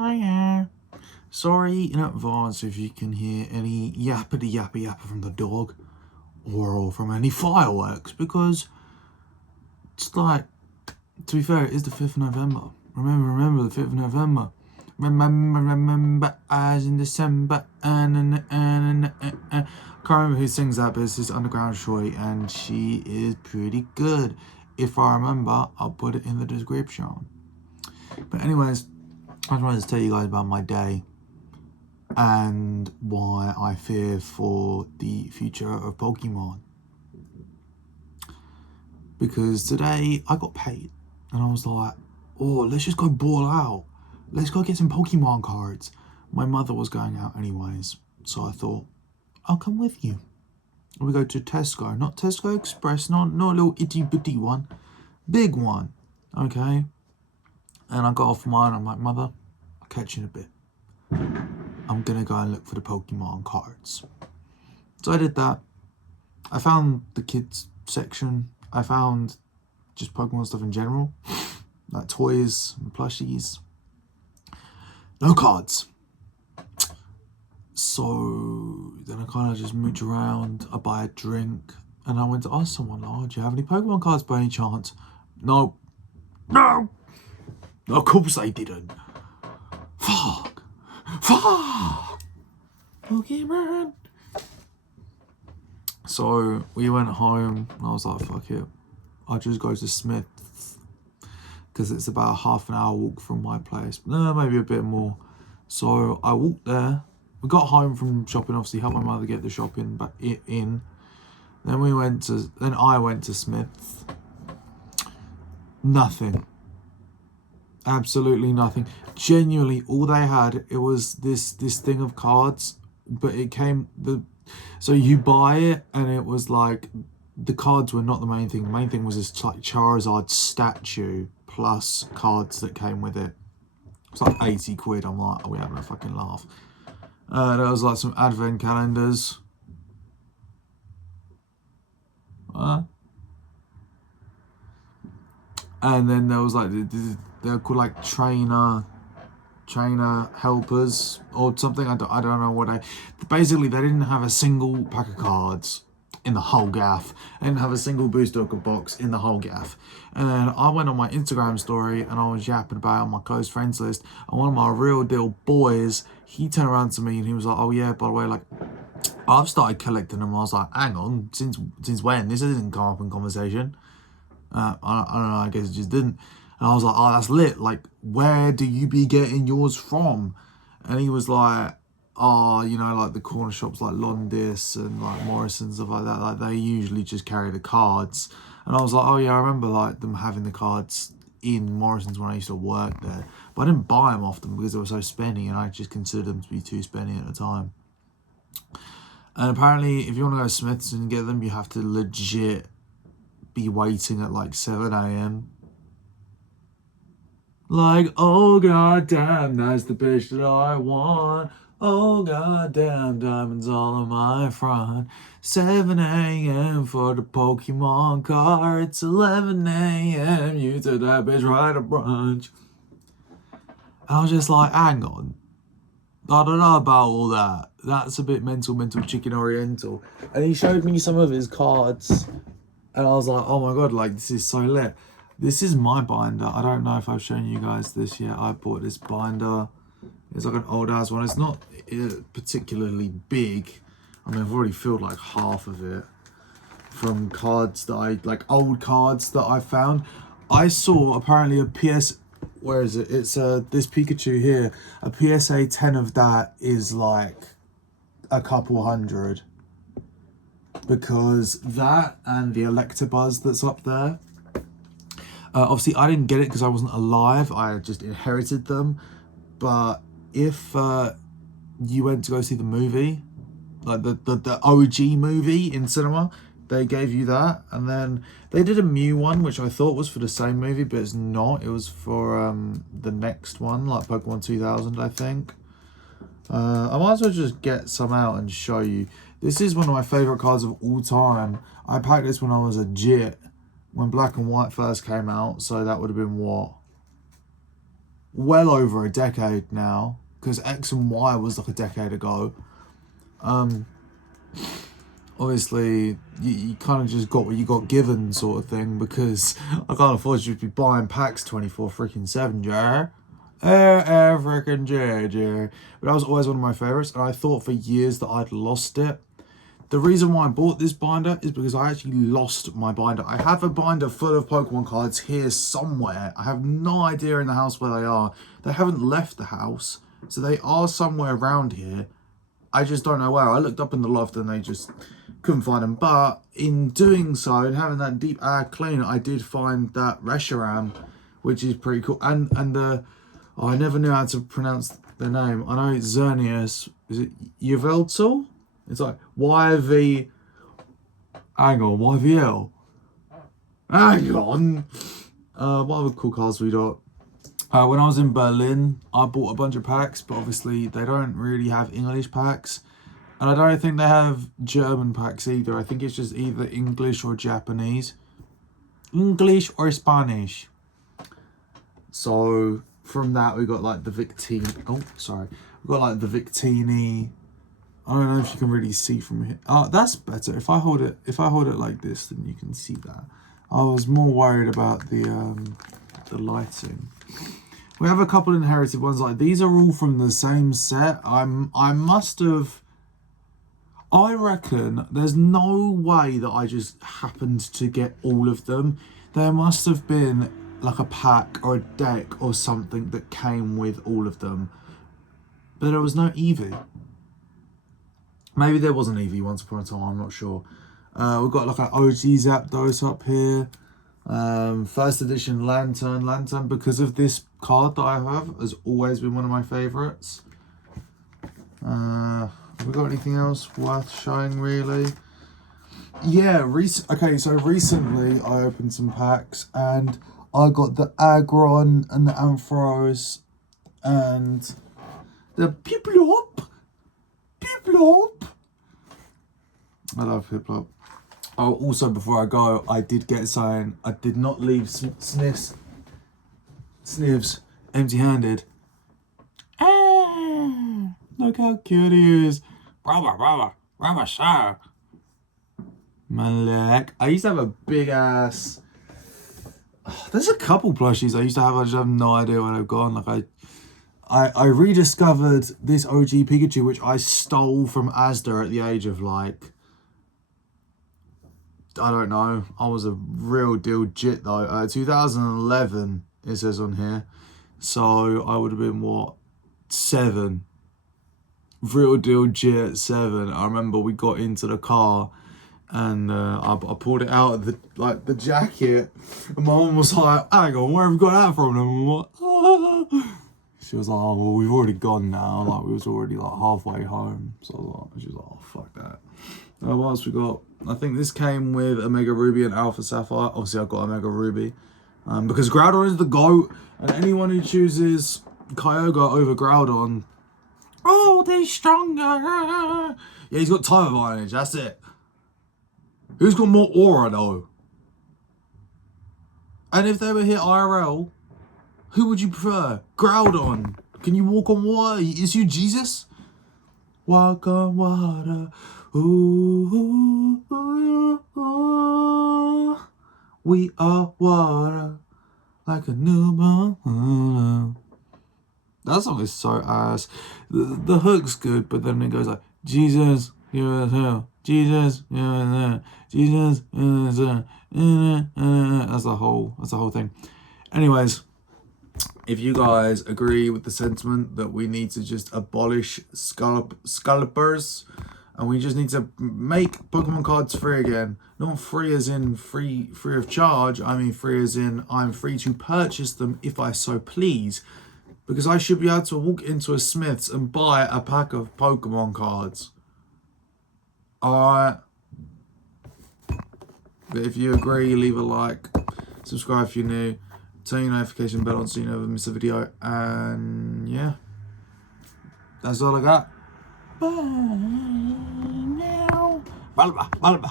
Hiya. Sorry in advance if you can hear any yappity yappa yappa from the dog or from any fireworks, because it's like, to be fair, it is the 5th of November. Remember the 5th of November. Remember as in December. Can't remember who sings that, but it's this underground shorty and she is pretty good. If I remember, I'll put it in the description. But anyways, I just wanted to tell you guys about my day and why I fear for the future of Pokemon. Because today I got paid and I was like, oh, let's just go ball out. Let's go get some Pokemon cards. My mother was going out anyways, so I thought, I'll come with you. We go to Tesco, not Tesco Express, not a little itty bitty one, big one, okay? And I got off mine, I'm like, Mother, I'll catch you in a bit. I'm gonna go and look for the Pokemon cards. So I did that. I found the kids section. I found just Pokemon stuff in general, like toys and plushies. No cards. So then I kind of just mooch around. I buy a drink and I went to ask someone, oh, do you have any Pokemon cards by any chance? No. Of course they didn't. Fuck. Pokemon. So we went home and I was like, fuck it. I'll just go to Smith's because it's about a half an hour walk from my place. No, maybe a bit more. So I walked there. We got home from shopping, obviously helped my mother get the shopping back in. Then I went to Smith's. Nothing. Absolutely nothing. Genuinely, all they had, it was this thing of cards, but it came so you buy it and it was like the cards were not the main thing. The main thing was this like Charizard statue plus cards that came with it. It's like 80 quid. I'm like, are we having a fucking laugh? There was like some advent calendars. And then there was like, they're called like trainer helpers or something. I don't know what basically they didn't have a single pack of cards in the whole gaff. They didn't have a single booster box in the whole gaff. And then I went on my Instagram story and I was yapping about it on my close friends list, and one of my real deal boys, he turned around to me and he was like, oh yeah, by the way, like I've started collecting them. I was like, hang on, since when? This didn't come up in conversation. I don't know, I guess it just didn't. And I was like, oh, that's lit. Like, where do you be getting yours from? And he was like, oh, you know, like the corner shops like Londis and like Morrison's, stuff like that. Like, they usually just carry the cards. And I was like, oh yeah, I remember like them having the cards in Morrison's when I used to work there. But I didn't buy them often because they were so spenny and I just considered them to be too spenny at the time. And apparently, if you want to go to Smith's and get them, you have to legit be waiting at like 7 a.m. Like, oh goddamn, that's the bitch that I want. Oh goddamn, diamonds all on my front. 7 a.m. for the Pokemon cards. 11 a.m. you took that bitch right to brunch. I was just like, hang on. I don't know about all that. That's a bit mental chicken oriental. And he showed me some of his cards. And I was like, oh my god, like, this is so lit. This is my binder. I don't know if I've shown you guys this yet. I bought this binder. It's like an old ass one. It's not particularly big. I mean, I've already filled like half of it from cards that like old cards that I found. I saw apparently where is it? It's this Pikachu here. A PSA 10 of that is like a couple hundred. Because that and the Electabuzz that's up there. Obviously, I didn't get it because I wasn't alive. I just inherited them. But if you went to go see the movie, like the OG movie in cinema, they gave you that. And then they did a Mew one, which I thought was for the same movie, but it's not. It was for the next one, like Pokemon 2000, I think. I might as well just get some out and show you. This is one of my favourite cards of all time. I packed this when I was a jit, when Black and White first came out. So that would have been what? well over a decade now, because X and Y was like a decade ago. Obviously, you kind of just got what you got given, sort of thing, because I can't afford you to be buying packs 24/7, Jar. Freaking Jar. But that was always one of my favourites, and I thought for years that I'd lost it. The reason why I bought this binder is because I actually lost my binder. I have a binder full of Pokemon cards here somewhere. I have no idea in the house where they are. They haven't left the house, so they are somewhere around here. I just don't know where. I looked up in the loft and they just couldn't find them. But in doing so and having that deep clean, I did find that Reshiram, which is pretty cool. And I never knew how to pronounce the name. I know it's Xerneas. Is it Yveltal? It's like YV. Hang on, YVL. Hang on. What other cool cards we got? When I was in Berlin, I bought a bunch of packs, but obviously they don't really have English packs. And I don't think they have German packs either. I think it's just either English or Japanese. English or Spanish. So from that we got like the Victini. Oh, sorry. We got like the Victini. I don't know if you can really see from here. Oh, that's better. If I hold it like this, then you can see that. I was more worried about the lighting. We have a couple inherited ones. Like these are all from the same set. I reckon there's no way that I just happened to get all of them. There must have been like a pack or a deck or something that came with all of them. But there was no Eevee. Maybe there was an Eevee once upon a time, I'm not sure. We've got like an OG Zapdos up here. First edition Lantern. Lantern, because of this card that I have, has always been one of my favourites. Have we got anything else worth showing, really? Yeah, okay, so recently I opened some packs and I got the Aggron and the Ampharos and the Piplup. I love Piplup. Oh, also before I go, I did get something. I did not leave Snivs empty-handed. Look how cute he is. Brava, sir. Malek. I used to have a big ass. There's a couple plushies I used to have. I just have no idea where they've gone. Like I rediscovered this OG Pikachu, which I stole from Asda at the age of like, I don't know. I was a real deal jit though. 2011 it says on here. So I would have been what? 7. Real deal jit at 7. I remember we got into the car and I pulled it out of the jacket and my mum was like, hang on, where have you got that from? And I'm like, ah. She was like, oh, well, we've already gone now. Like, we was already like halfway home. So she was like, oh, fuck that. What else we got? I think this came with Omega Ruby and Alpha Sapphire. Obviously, I got Omega Ruby. Because Groudon is the GOAT. And anyone who chooses Kyogre over Groudon, oh, they're stronger. Yeah, he's got time advantage. That's it. Who's got more aura, though? And if they were here IRL, who would you prefer? Groudon. Can you walk on water? Is you Jesus? Walk on water. Ooh, ooh, ooh, ooh. We are water. Like a newborn. That song is so ass. The hook's good, but then it goes like, Jesus, you're hell. Jesus, you're there. Jesus, you're there. That's the whole thing. Anyways, if you guys agree with the sentiment that we need to just abolish scalpers and we just need to make Pokemon cards free again, not free as in free of charge, I mean free as in I'm free to purchase them if I so please, because I should be able to walk into a Smith's and buy a pack of Pokemon cards. Alright. But if you agree, leave a like, subscribe if you're new, turn your notification bell on so you never miss a video, and yeah, that's all I got. Bye now. Bye.